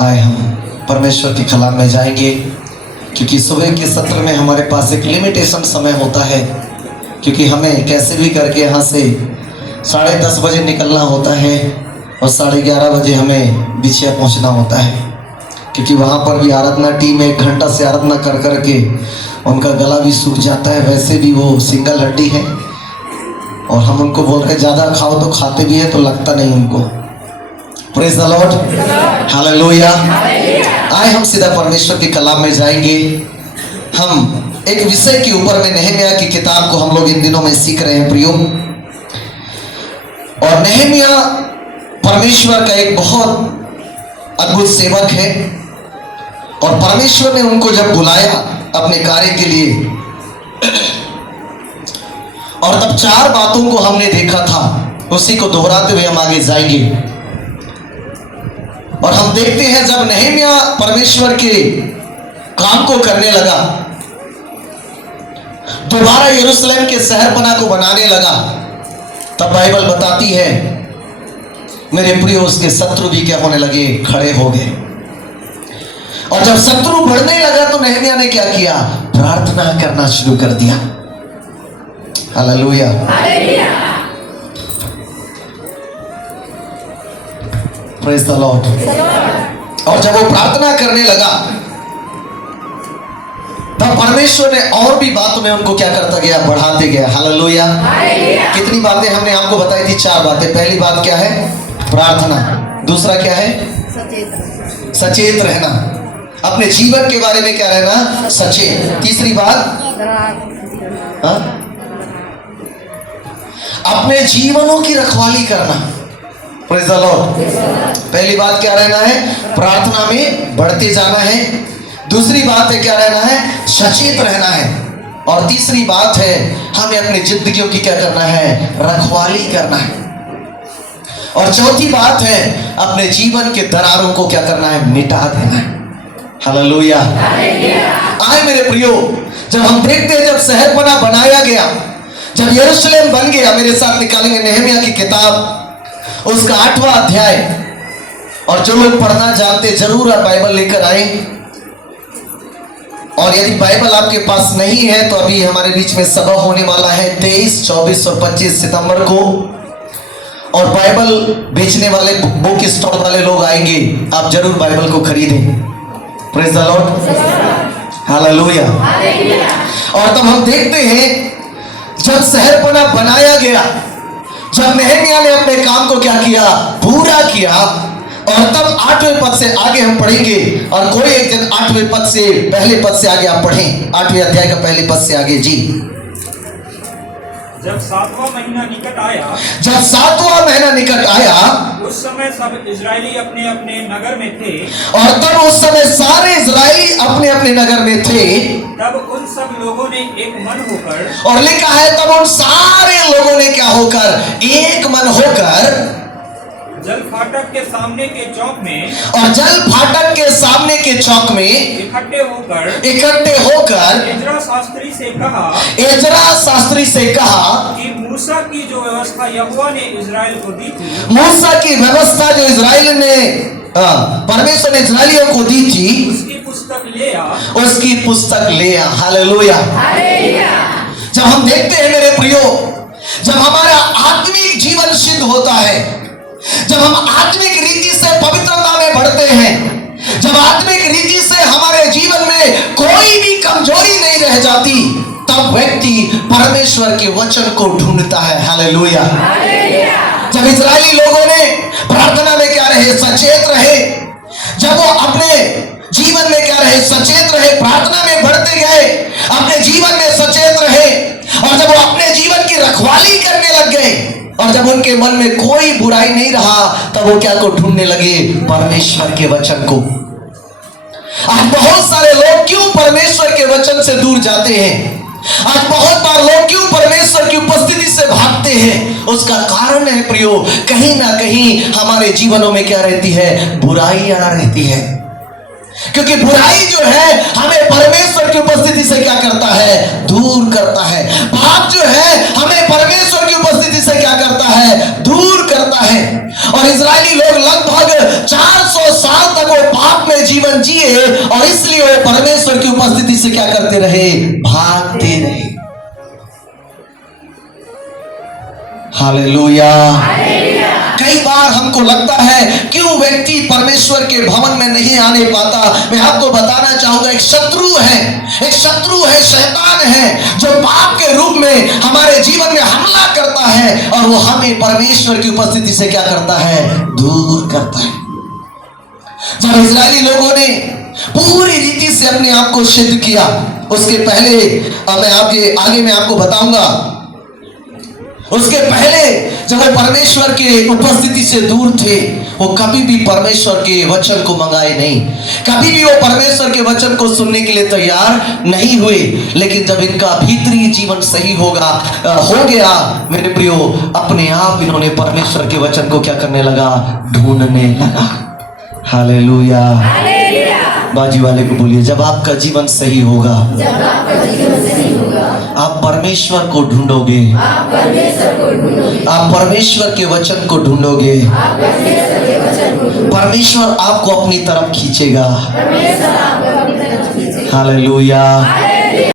आए हम परमेश्वर के कलाम में जाएंगे, क्योंकि सुबह के सत्र में हमारे पास एक लिमिटेशन समय होता है, क्योंकि हमें कैसे भी करके यहाँ से 10:30 बजे निकलना होता है और 11:30 बजे हमें बिछिया पहुँचना होता है, क्योंकि वहाँ पर भी आराधना टीम 1 घंटा से आराधना कर कर के उनका गला भी सूख जाता है। वैसे भी वो सिंगल हड्डी है और हम उनको बोल के ज़्यादा खाओ तो खाते भी है, तो लगता नहीं उनको। Praise the Lord, hallelujah. आए हम सीधा परमेश्वर के कलाम में जाएंगे। हम एक विषय के ऊपर में नहमिया की किताब को हम लोग इन दिनों में सीख रहे हैं प्रियो। और नहमिया परमेश्वर का एक बहुत अद्भुत सेवक है और परमेश्वर ने उनको जब बुलाया अपने कार्य के लिए, और तब 4 बातों को हमने देखा था, उसी को दोहराते हुए हम आगे जाएंगे। और हम देखते हैं जब नहमिया परमेश्वर के काम को करने लगा, दोबारा यरूशलेम के शहरपना को बनाने लगा, तब बाइबल बताती है मेरे प्रिय उसके शत्रु भी क्या होने लगे, खड़े हो गए। और जब शत्रु बढ़ने लगा तो नहमिया ने क्या किया, प्रार्थना करना शुरू कर दिया। हालेलुया। Praise the Lord. और जब वो प्रार्थना करने लगा तब परमेश्वर ने और भी बातों में उनको क्या करता गया, बढ़ाते गया। हालेलुया। कितनी बातें हमने आपको बताई थी? 4 बातें। पहली बात क्या है? प्रार्थना। दूसरा क्या है? सचेत रहना, अपने जीवन के बारे में क्या रहना, सचेत। तीसरी बात, अपने जीवनों की रखवाली करना। Praise the Lord. पहली बात क्या रहना है? प्रार्थना में बढ़ते जाना है। दूसरी बात है क्या रहना है? सचेत रहना है। और तीसरी बात है हमें अपनी जिंदगियों की क्या करना है, रखवाली करना है। और चौथी बात है अपने जीवन के दरारों को क्या करना है, मिटा देना है। हालेलुया। आए मेरे प्रियो, जब हम देखते हैं जब शहरपना बनाया गया, जब यरूशलेम बन गया, मेरे साथ निकालेंगे नहमिया की किताब उसका 8वां अध्याय। और जो लोग पढ़ना जानते जरूर आप बाइबल लेकर आए। और यदि बाइबल आपके पास नहीं है तो अभी हमारे बीच में सभा होने वाला है 23, 24 और 25 सितंबर को। और बाइबल बेचने वाले, बुक स्टोर वाले लोग आएंगे, आप जरूर बाइबल को खरीदें। Praise the Lord, hallelujah. और तब हम देखते हैं जब शहरपना बनाया गया, जब नहमिया ने अपने काम को क्या किया, पूरा किया। और तब 8वें पद से आगे हम पढ़ेंगे। और कोई एक दिन 8वें पद से, पहले पद से आगे आप पढ़ें, 8वें अध्याय का पहले पद से आगे जी। जब 7वां महीना निकट आया, जब 7वां महीना निकट आया, उस समय सब इजरायली अपने अपने नगर में थे। और तब उस समय सारे इजरायली अपने अपने नगर में थे। तब उन सब लोगों ने एक मन होकर, और लिखा है तब उन सारे लोगों ने क्या होकर, एक मन होकर जल फाटक के सामने के चौक में, और जल फाटक के सामने के चौक में इकट्ठे होकर एजरा शास्त्री से कहा कि मूसा की जो व्यवस्था यहोवा ने इजराइल को दी थी, मूसा की व्यवस्था जो इजराइल ने, परमेश्वर ने इजराइलियों को दी थी, उसकी पुस्तक ले आ, उसकी पुस्तक ले आ। हालेलुया। जब हम देखते हैं मेरे प्रियो, जब हमारा आत्मिक जीवन सिद्ध होता है, जब हम आत्मिक रीति से पवित्रता में बढ़ते हैं, जब आत्मिक रीति से हमारे जीवन में कोई भी कमजोरी नहीं रह जाती, तब व्यक्ति परमेश्वर के वचन को ढूंढता है। हालेलुया। जब इजरायली लोगों ने प्रार्थना में क्या रहे, सचेत रहे, जब वो अपने जीवन में क्या रहे, सचेत रहे, प्रार्थना में बढ़ते गए, अपने जीवन में सचेत रहे, और जब वो अपने जीवन की रखवाली करने लग गए, और जब उनके मन में कोई बुराई नहीं रहा, तब वो क्या को ढूंढने लगे, परमेश्वर के वचन को। आज बहुत सारे लोग क्यों परमेश्वर के वचन से दूर जाते हैं? आज बहुत बार लोग क्यों परमेश्वर की उपस्थिति से भागते हैं? उसका कारण है प्रियो, कहीं ना कहीं हमारे जीवनों में क्या रहती है, बुराइयां रहती है। क्योंकि बुराई जो है हमें परमेश्वर की उपस्थिति से क्या करता है, दूर करता है। पाप जो है हमें परमेश्वर की उपस्थिति से क्या करता है, दूर करता है। और इजरायली लोग लगभग 400 साल तक वो पाप जीवन जिए और इसलिए वो परमेश्वर की उपस्थिति से क्या करते रहे? भागते रहे। हालेलुया। कई बार हमको लगता है क्यों व्यक्ति परमेश्वर के भवन में नहीं आने पाता। मैं आपको बताना चाहूंगा, एक शत्रु है, शैतान है, जो पाप के रूप में हमारे जीवन में हमला करता है और वो हमें परमेश्वर की उपस्थिति से क्या करता है? दूर करता है। जब इजरायली लोगों ने पूरी रीति से अपने आप को सिद्ध किया, उसके पहले मैं आपको बताऊंगा, उसके पहले जब वो परमेश्वर के उपस्थिति से दूर थे, वो कभी भी परमेश्वर के वचन को मंगाए नहीं, कभी भी वो परमेश्वर के वचन को सुनने के लिए तैयार नहीं हुए। लेकिन जब इनका भीतरी जीवन सही हो गया मेरे प्रियो, अपने आप इन्होंने परमेश्वर के वचन को क्या करने लगा? ढूंढने लगा। हालेलुया। बाजी वाले को बोलिए, जब आपका जीवन सही होगा, आप परमेश्वर को ढूंढोगे, आप परमेश्वर के वचन को ढूंढोगे, परमेश्वर आपको अपनी तरफ खींचेगा। हालेलुया।